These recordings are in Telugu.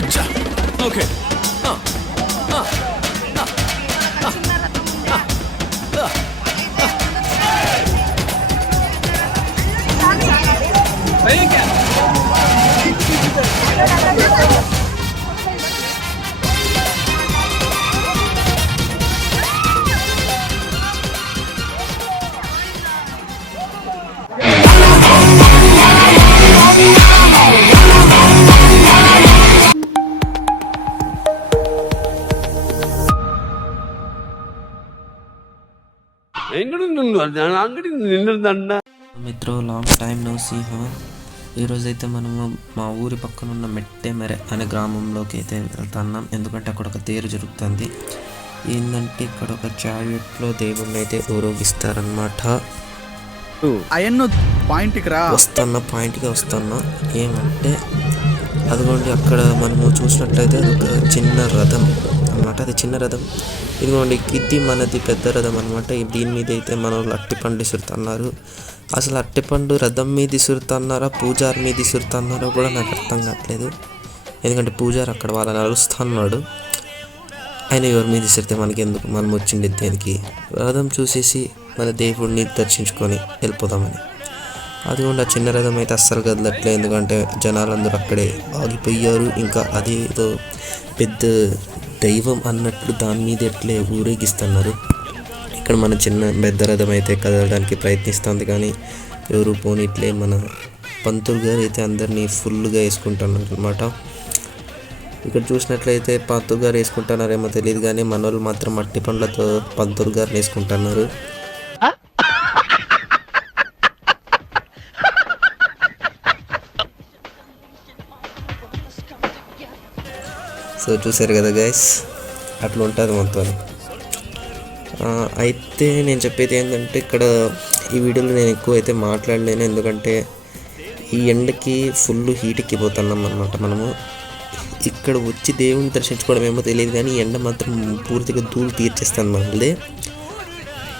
అచ్చా ఓకే అంగడి నిండుదండ. మిత్రో లాంగ్ టైమ్ నో సీ హో. ఈరోజైతే మనము మా ఊరి పక్కన ఉన్న మెట్టెమెరె అనే గ్రామంలోకి అయితే వెళ్తున్నాం. ఎందుకంటే అక్కడ ఒక తేరు జరుగుతుంది. ఏంటంటే ఇక్కడ ఒక చారియట్లో దేవుణ్ణి అయితే ఊరేగిస్తారనమాట. పాయింట్కి వస్తున్నా ఏమంటే అదిగోండి అక్కడ మనము చూసినట్లయితే అది ఒక చిన్న రథం అనమాట. అది చిన్న రథం. ఇదిగోండి ఇది మనది పెద్ద రథం అనమాట. దీని మీద అయితే మన వాళ్ళు అట్టిపండు ఇసురుతున్నారు. అసలు అట్టిపండు రథం మీద ఇసురుతున్నారా పూజారి మీద ఇసురుతున్నారో కూడా నాకు అర్థం కావట్లేదు. ఎందుకంటే పూజారి అక్కడ వాళ్ళని అరుస్తున్నాడు. ఆయన ఎవరి మీద ఇసిరితే మనకి ఎందుకు, మనం వచ్చింది దేనికి, రథం చూసేసి మన దేవుడిని దర్శించుకొని వెళ్ళిపోదామని. అదిగోండి ఆ చిన్న రథం అయితే అస్సలు కదలట్లేదు. ఎందుకంటే జనాలందరూ అక్కడే ఆగిపోయారు. ఇంకా అదేదో పెద్ద దైవం అన్నట్లు దాని మీద ఎట్లే ఊరేగిస్తున్నారు. ఇక్కడ మన పెద్ద రథం అయితే కదలడానికి ప్రయత్నిస్తుంది కానీ ఎవరు పోనీట్లే. మన పంతులు గారు అయితే అందరినీ ఫుల్గా వేసుకుంటున్నారు అనమాట. ఇక్కడ చూసినట్లయితే పంతులు గారు వేసుకుంటున్నారేమో తెలియదు కానీ మన వాళ్ళు మాత్రం మట్టి పండ్లతో పంతులు గారిని వేసుకుంటున్నారు. సో చూసారు కదా గైస్, అట్లా ఉంటుంది మొత్తం. అయితే నేను చెప్పేది ఏంటంటే ఇక్కడ ఈ వీడియోలో నేను ఎక్కువ అయితే మాట్లాడలేను. ఎందుకంటే ఈ ఎండకి ఫుల్ హీట్ ఎక్కిపోతున్నాం అనమాట. మనము ఇక్కడ వచ్చి దేవుని దర్శించుకోవడం ఏమో తెలియదు కానీ ఎండ మాత్రం పూర్తిగా ధూళి తీర్చేస్తాను మనల్ని.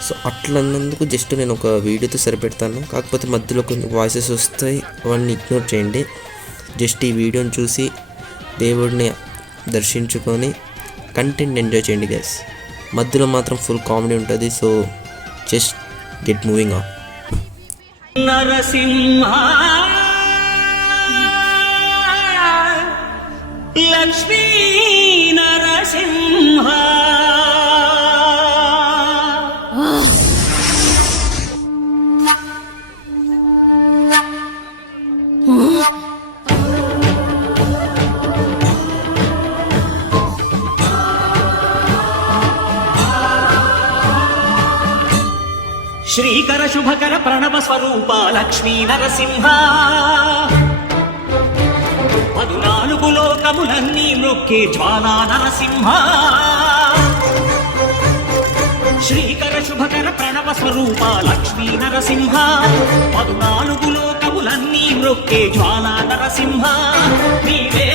సో అట్లా అన్నందుకు జస్ట్ నేను ఒక వీడియోతో సరిపెడతాను. కాకపోతే మధ్యలో కొన్ని వాయిసెస్ వస్తాయి, అవన్నీ ఇగ్నోర్ చేయండి. జస్ట్ ఈ వీడియోని చూసి దేవుడిని దర్శించుకొని కంటెంట్ ఎంజాయ్ చేయండి గైస్. మధ్యలో మాత్రం ఫుల్ కామెడీ ఉంటుంది. So just get moving on. Narasimha Lakshmi Narasimha శ్రీకర శుభకర ప్రణవ స్వరూప లక్ష్మీ నరసింహ 14 లోకములన్నీ మొక్కే జ్వాలా నరసింహ. శ్రీకర శుభకర ప్రణవ స్వరూప లక్ష్మీ నరసింహ 14 లోకములన్నీ మొక్కే జ్వాలా నరసింహ. నీవే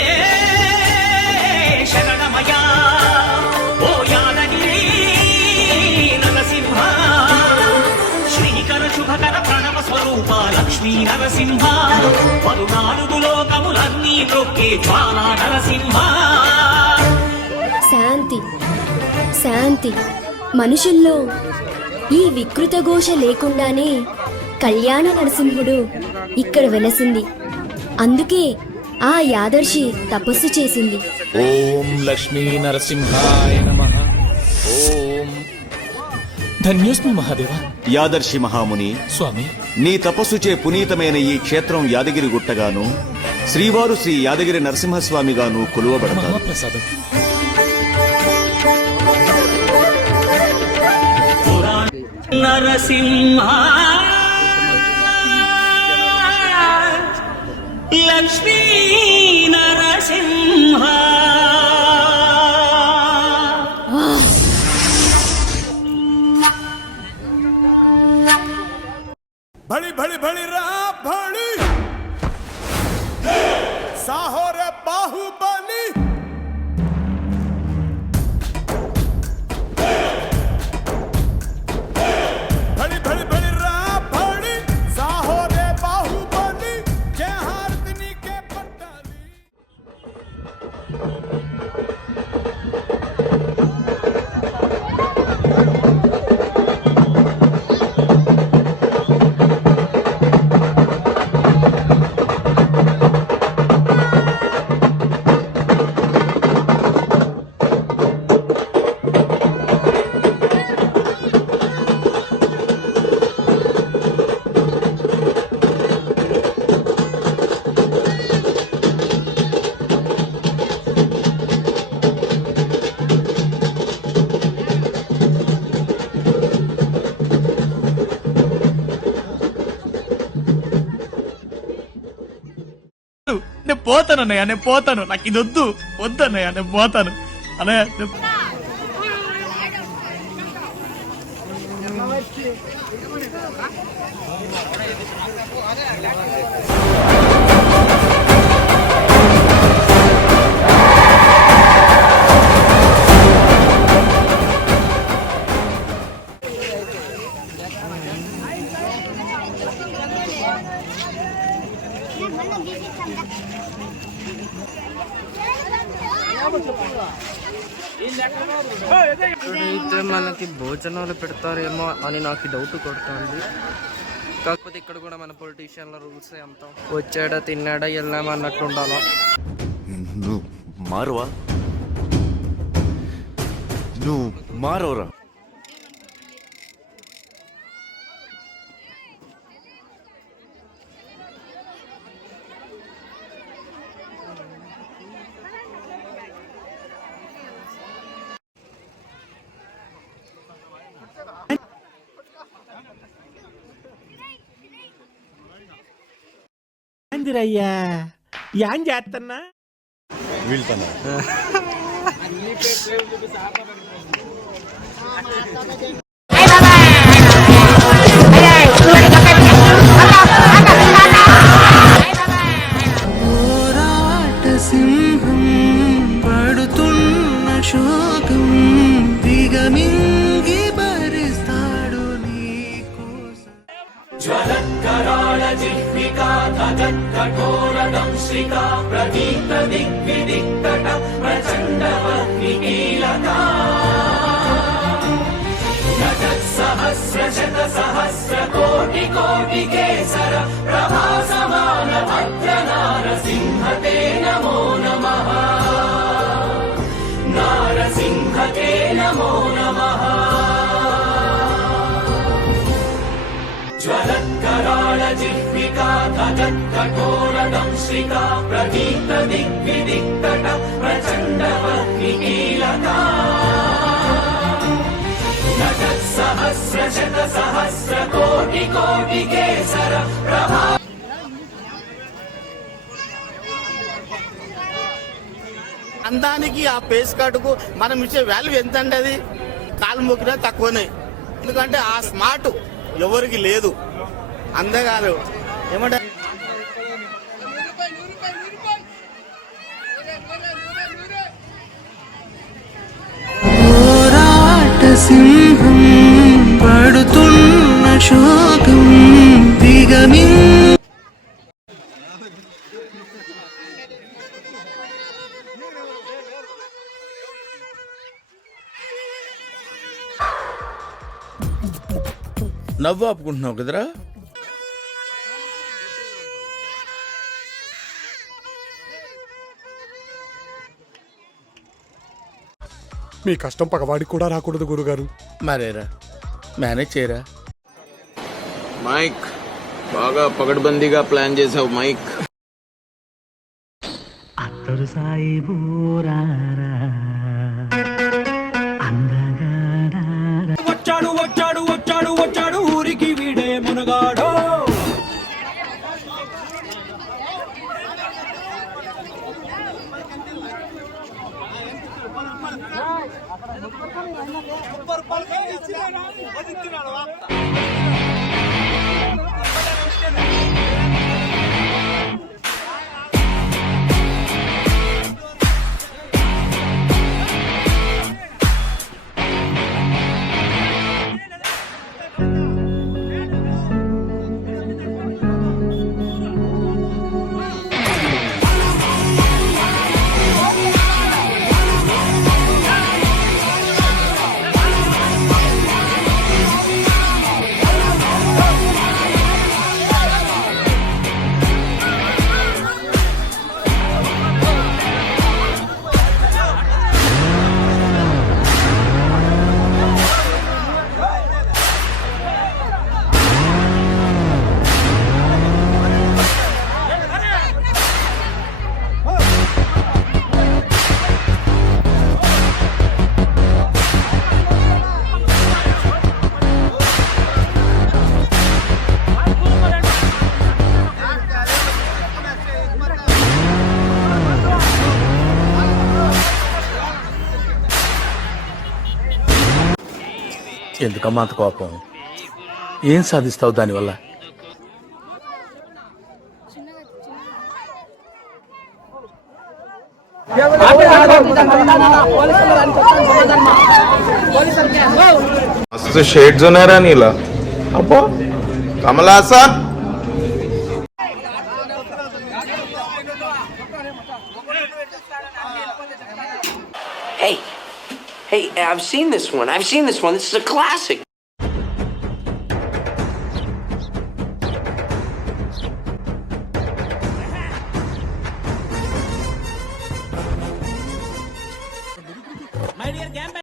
శరణమయా ఓ యాదగిరి నరసింహ. శ్రీకర శుభకర ప్రణవ స్వరూప లక్ష్మీ నరసింహ 14 లోకములన్నీ మొక్కే జ్వాలా నరసింహ. శాంతి శాంతి. మనుషుల్లో ఈ వికృత ఘోష లేకుండానే కళ్యాణ నరసింహుడు ఇక్కడ వెలసింది. అందుకే ఆ యాదర్శి తపస్సు చేసింది. ఓం లక్ష్మీ నరసింహాయ నమః. ఓం ధన్యోస్మి మహాదేవ. యాదర్శి మహాముని స్వామి, నీ తపస్సుచే పునీతమైన ఈ క్షేత్రం యాదగిరి గుట్టగాను, శ్రీవారు శ్రీ యాదగిరి నరసింహస్వామిగాను కొలువబడతారు. మహాప్రసాదం. నరసింహ లక్ష్మీ నరసింహ. भड़ी भड़ी भड़ी रा भड़ी साहो रे बाहुबली भड़ी भड़ी भड़ी रा भड़ी साहो रे बाहुबली जय हारतनी के पट्टाली. నేను పోతాను అన్నయ్య, నేను పోతాను. నాకు ఇది వద్దు అన్నయ్య, నేను పోతాను అన్నయ్య. ఇక్కడైతే మనకి భోజనాలు పెడతారేమో అని నాకు డౌట్ కొడుతుంది. కాకపోతే ఇక్కడ కూడా మన పొలిటీషియన్ల రూల్స్ ఎంత వచ్చాడా తిన్నాడా వెళ్ళామా అన్నట్టు ఉండాలా. నువ్వు మారవా, నువ్వు మారవరా. ఏందిరయ్యా ఏం చేస్తున్నా వెళ్తానా సింహం పడుతున్న శోకం దిగమింగి భరిస్తాడు నీకోసం. జ్వలత్కరాళ జిహ్వికా కఠోరదంశ్రికా ప్రదీప్త దిగ్విదిక్తట ప్రచండవగ్నికీలకా నటత్సహస్రశత సహస్ర కోటి కోటి కేసర ప్రభాసమాన భద్ర నారసింహతే నమో నమః. నారసింహతే నమో నమః. జ్వలత్కరాళ జిహ్వికా కఠోరదంశ్రికా ప్రదీప్త దిగ్విదిక్తట ప్రచండవగ్నికీలకా నటత్సహస్రశత సహస్ర కోటి కోటి కేసర ప్రభా. అందానికి ఆ పేస్ కార్డుకు మనం ఇచ్చే వాల్యూ ఎంత అండి? అది కాలు మొక్కినా తక్కువనే. ఎందుకంటే ఆ స్మార్ట్ ఎవరికి లేదు. అందగారు ఏమంటే సింహం పడుతున్న శోకం దిగమి. నవ్వు ఆపుకుంటున్నావు కదరా. మీ కష్టం పగవాడికి కూడా రాకూడదు గురుగారు. మరేరా మేనేజ్ చేయరా. మైక్ బాగా పగడ్బందీగా ప్లాన్ చేసావు మైక్. అత్తరు సాయి బూరారా వచ్చాడు వచ్చాడు వచ్చాడు వచ్చాడు ఊరికి వీడే మునగాడో. ఎందుకమ్మా అంత కోపం? ఏం సాధిస్తావు దానివల్ల? मस्त शेड जो नाही राणीला अप्पा कमला असा Hey, I've seen this one. This is a classic.